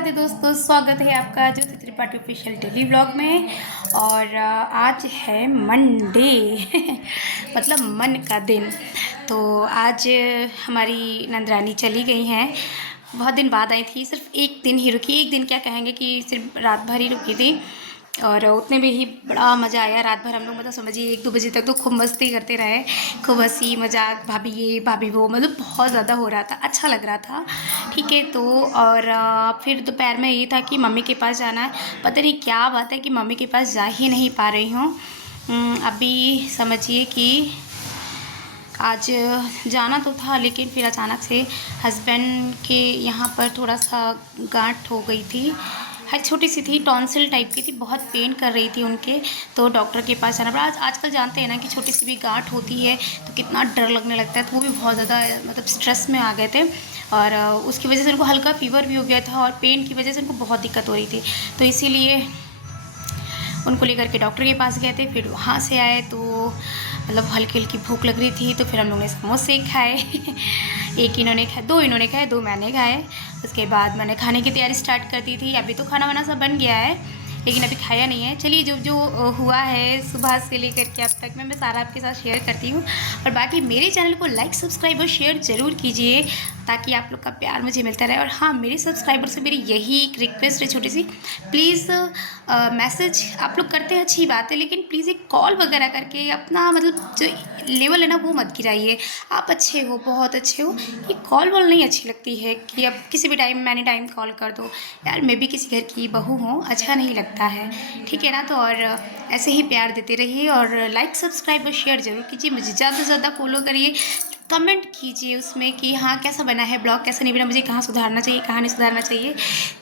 राधे दोस्तों, स्वागत है आपका ज्योति त्रिपाठी ऑफिशियल डेली व्लॉग में। और आज है मंडे मतलब मन का दिन। तो आज हमारी नंदरानी चली गई हैं, बहुत दिन बाद आई थी। सिर्फ एक दिन ही रुकी, एक दिन क्या कहेंगे कि सिर्फ रात भर ही रुकी थी। और उतने में ही बड़ा मज़ा आया। रात भर हम लोग मतलब समझिए 1-2 बजे तक तो खूब मस्ती करते रहे, खूब हंसी मजाक, भाभी ये भाभी वो, मतलब बहुत ज़्यादा हो रहा था, अच्छा लग रहा था। ठीक है, तो और फिर दोपहर में ये था कि मम्मी के पास जाना है। पता नहीं क्या बात है कि मम्मी के पास जा ही नहीं पा रही हूँ। अभी समझिए कि आज जाना तो था, लेकिन फिर अचानक से हस्बैंड के यहाँ पर थोड़ा सा गांठ हो गई थी। है छोटी सी थी, टॉन्सिल टाइप की थी, बहुत पेन कर रही थी उनके। तो डॉक्टर के पास जाना पड़ा। आजकल जानते हैं ना कि छोटी सी भी गांठ होती है तो कितना डर लगने लगता है। तो वो भी बहुत ज़्यादा मतलब स्ट्रेस में आ गए थे, और उसकी वजह से उनको हल्का फीवर भी हो गया था, और पेन की वजह से उनको बहुत दिक्कत हो रही थी। तो इसीलिए उनको लेकर के डॉक्टर के पास गए थे। फिर वहाँ से आए तो मतलब हल्की हल्की भूख लग रही थी, तो फिर हम लोगों ने समोसे खाए एक इन्होंने खाए, 2 इन्होंने खाए, 2 मैंने खाए। उसके बाद मैंने खाने की तैयारी स्टार्ट कर दी थी। अभी तो खाना वाना सब बन गया है, लेकिन अभी खाया नहीं है। चलिए, जो जो हुआ है सुबह से लेकर के अब तक मैं सारा आपके साथ शेयर करती हूँ। और बाकी मेरे चैनल को लाइक सब्सक्राइब और शेयर ज़रूर कीजिए, ताकि आप लोग का प्यार मुझे मिलता रहे। और हाँ, मेरे सब्सक्राइबर से मेरी यही एक रिक्वेस्ट है छोटी सी, प्लीज़ मैसेज आप लोग करते हैं अच्छी बात है, लेकिन प्लीज़ एक कॉल वगैरह करके अपना मतलब जो लेवल है ना वो मत गिराइए। आप अच्छे हो, बहुत अच्छे हो, ये कॉल वॉल नहीं अच्छी लगती है कि अब किसी भी टाइम मैंने टाइम कॉल कर दो। यार मैं भी किसी घर की बहू हूँ, अच्छा नहीं लगता है, ठीक है ना। तो और ऐसे ही प्यार देते रहिए, और लाइक सब्सक्राइब और शेयर ज़रूर कीजिए, मुझे ज़्यादा से ज़्यादा फॉलो करिए, कमेंट कीजिए उसमें कि हाँ कैसा बना है ब्लॉग, कैसा नहीं बना, मुझे कहाँ सुधारना चाहिए, कहाँ नहीं सुधारना चाहिए।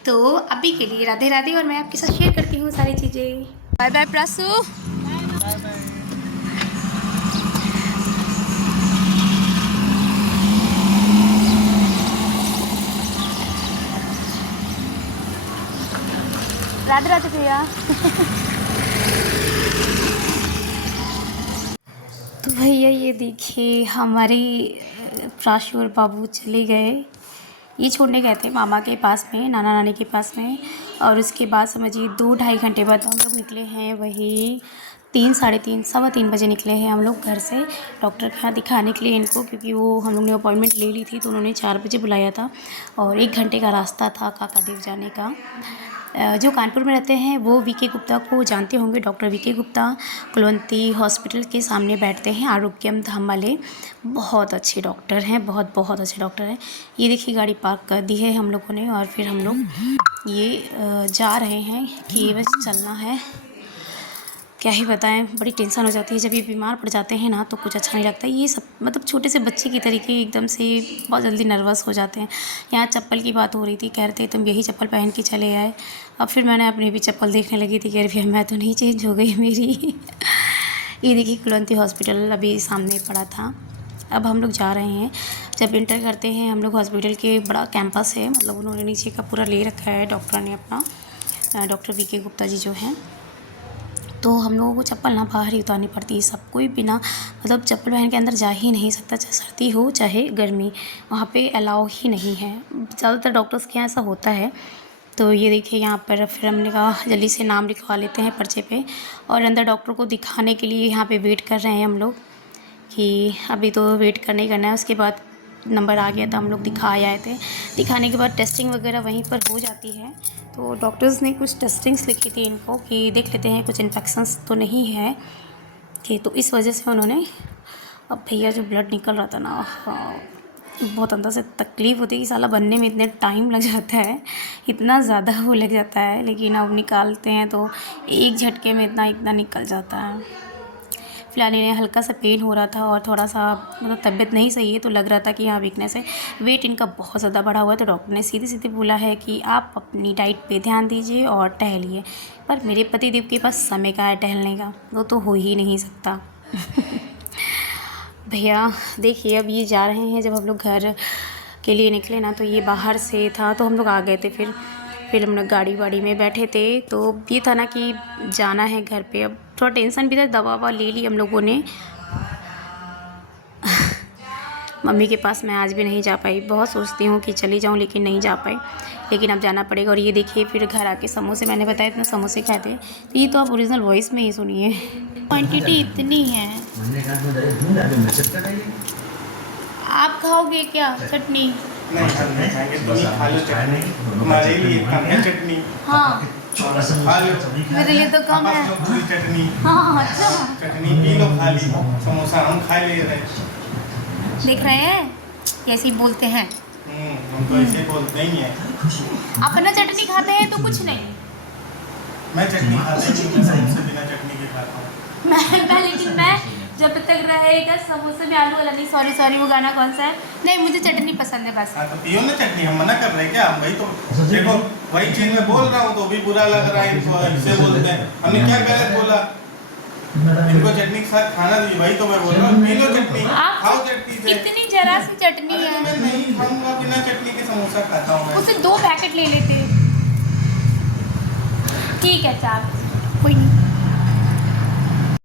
तो अभी के लिए राधे राधे, और मैं आपके साथ शेयर करती हूँ सारी चीज़ें। Bye bye Prasu. राधे राधे भैया। तो भैया ये देखिए हमारी प्राशु और बाबू चले गए। ये छोड़ने गए थे मामा के पास में, नाना नानी के पास में। और उसके बाद समझिए 2-2.5 घंटे बाद हम लोग निकले हैं, वही 3, साढ़े 3, सवा 3 बजे निकले हैं हम लोग घर से डॉक्टर के यहाँ दिखाने के लिए इनको, क्योंकि वो हम लोग ने अपॉइंटमेंट ले ली थी, तो उन्होंने 4 बजे बुलाया था। और 1 घंटे का रास्ता था काकादेव जाने का। जो कानपुर में रहते हैं वो वीके गुप्ता को जानते होंगे, doctor VK Gupta Kulwanti hospital के सामने बैठते हैं, आरोग्यम धाम वाले। बहुत अच्छे डॉक्टर हैं, बहुत बहुत अच्छे डॉक्टर हैं। ये देखिए गाड़ी पार्क कर दी है हम लोगों ने, और फिर हम लोग ये जा रहे हैं कि बस चलना है। क्या ही बताएं, बड़ी टेंशन हो जाती है जब ये बीमार पड़ जाते हैं ना, तो कुछ अच्छा नहीं लगता। ये सब मतलब छोटे से बच्चे की तरीके एकदम से बहुत जल्दी नर्वस हो जाते हैं। यहाँ चप्पल की बात हो रही थी, कह रहे थे तुम यही चप्पल पहन के चले आए। अब फिर मैंने अपनी भी चप्पल देखने लगी थी, कह रही मैं तो नहीं चेंज हो गई मेरी ये देखिए कुलवंती हॉस्पिटल अभी सामने पड़ा था। अब हम लोग जा रहे हैं। जब इंटर करते हैं हम लोग हॉस्पिटल के, बड़ा कैंपस है, मतलब उन्होंने नीचे का पूरा ले रखा है डॉक्टर ने अपना, डॉक्टर वीके गुप्ता जी जो हैं। तो हम लोगों को चप्पल ना बाहर ही उतारनी पड़ती है, सब कोई बिना मतलब चप्पल पहन के अंदर जा ही नहीं सकता, चाहे सर्दी हो चाहे गर्मी, वहाँ पे अलाउ ही नहीं है। ज़्यादातर डॉक्टर्स के यहाँ ऐसा होता है। तो ये देखिए यहाँ पर फिर हमने कहा जल्दी से नाम लिखवा लेते हैं पर्चे पे, और अंदर डॉक्टर को दिखाने के लिए यहाँ पे वेट कर रहे हैं हम लोग, कि अभी तो वेट करना ही करना है। उसके बाद नंबर आ गया था, हम लोग दिखा आए थे। दिखाने के बाद टेस्टिंग वगैरह वहीं पर हो जाती है। तो डॉक्टर्स ने कुछ टेस्टिंग्स लिखी थी इनको कि देख लेते हैं कुछ इन्फेक्शंस तो नहीं है, कि तो इस वजह से उन्होंने, अब भैया जो ब्लड निकल रहा था ना, बहुत अंदर से तकलीफ़ होती है कि साला बनने में इतने टाइम लग जाता है, इतना ज़्यादा वो लग जाता है, लेकिन अब निकालते हैं तो एक झटके में इतना इतना निकल जाता है। फिलहाल इन्हें हल्का सा पेन हो रहा था, और थोड़ा सा मतलब तबीयत नहीं सही है, तो लग रहा था कि हाँ वीकनेस है। वेट इनका बहुत ज़्यादा बढ़ा हुआ है, तो डॉक्टर ने सीधे सीधे बोला है कि आप अपनी डाइट पे ध्यान दीजिए और टहलिए। पर मेरे पतिदेव के पास समय का है टहलने का, वो तो हो ही नहीं सकता भैया देखिए अब ये जा रहे हैं। जब हम लोग घर के लिए निकले ना, तो ये बाहर से था, तो हम लोग आ गए थे। फिर हम लोग गाड़ी वाड़ी में बैठे थे, तो ये था ना कि जाना है घर पे। अब थोड़ा टेंशन भी था, दवा ववा ले ली हम लोगों ने। मम्मी के पास मैं आज भी नहीं जा पाई, बहुत सोचती हूँ कि चली जाऊँ, लेकिन नहीं जा पाई। लेकिन अब जाना पड़ेगा। और ये देखिए फिर घर आके समोसे, मैंने बताया इतना समोसे खाए थे, तो ये तो आप ओरिजिनल वॉइस में ही सुनिए। क्वांटिटी इतनी है। आप खाओगे क्या चटनी? नहीं हम नहीं खाएंगे, तुम ही खा लो चटनी, तुम्हारे लिए कम है चटनी। हाँ खा लो, मेरे लिए तो कम है। पूरी चटनी, हाँ अच्छा चटनी पी लो खाली, समोसा हम खा ले रहे। देख रहे हैं कैसे बोलते हैं। हम तो ऐसे बोलते ही हैं। अपना चटनी खाते हैं तो कुछ नहीं। मैं चटनी खाता ही नहीं, मैं समोसे बिना चटनी के खाता हूँ। लेकिन मैं जब तक रहेगा समोसे में आलू वाला नहीं, सॉरी वो गाना कौन सा है? नहीं मुझे चटनी पसंद है बस। हाँ तो पियो ना चटनी, हम मना कर रहे हैं क्या? हम भाई तो देखो वही चीज मैं बोल रहा हूँ तो भी बुरा लग रहा है, इनको ऐसे बोलते हैं। हमने क्या गलत बोला? इनको चटनी के साथ खाना दी, भाई तो मैं बोल रहा हूँ पी लो चटनी, खाओ चटनी से। इतनी जरा सी चटनी है। मैं नहीं खाऊंगा, बिना चटनी के समोसा खाता हूँ मैं। उसे 2 पैकेट ले लेते। ठीक है 4, कोई नहीं।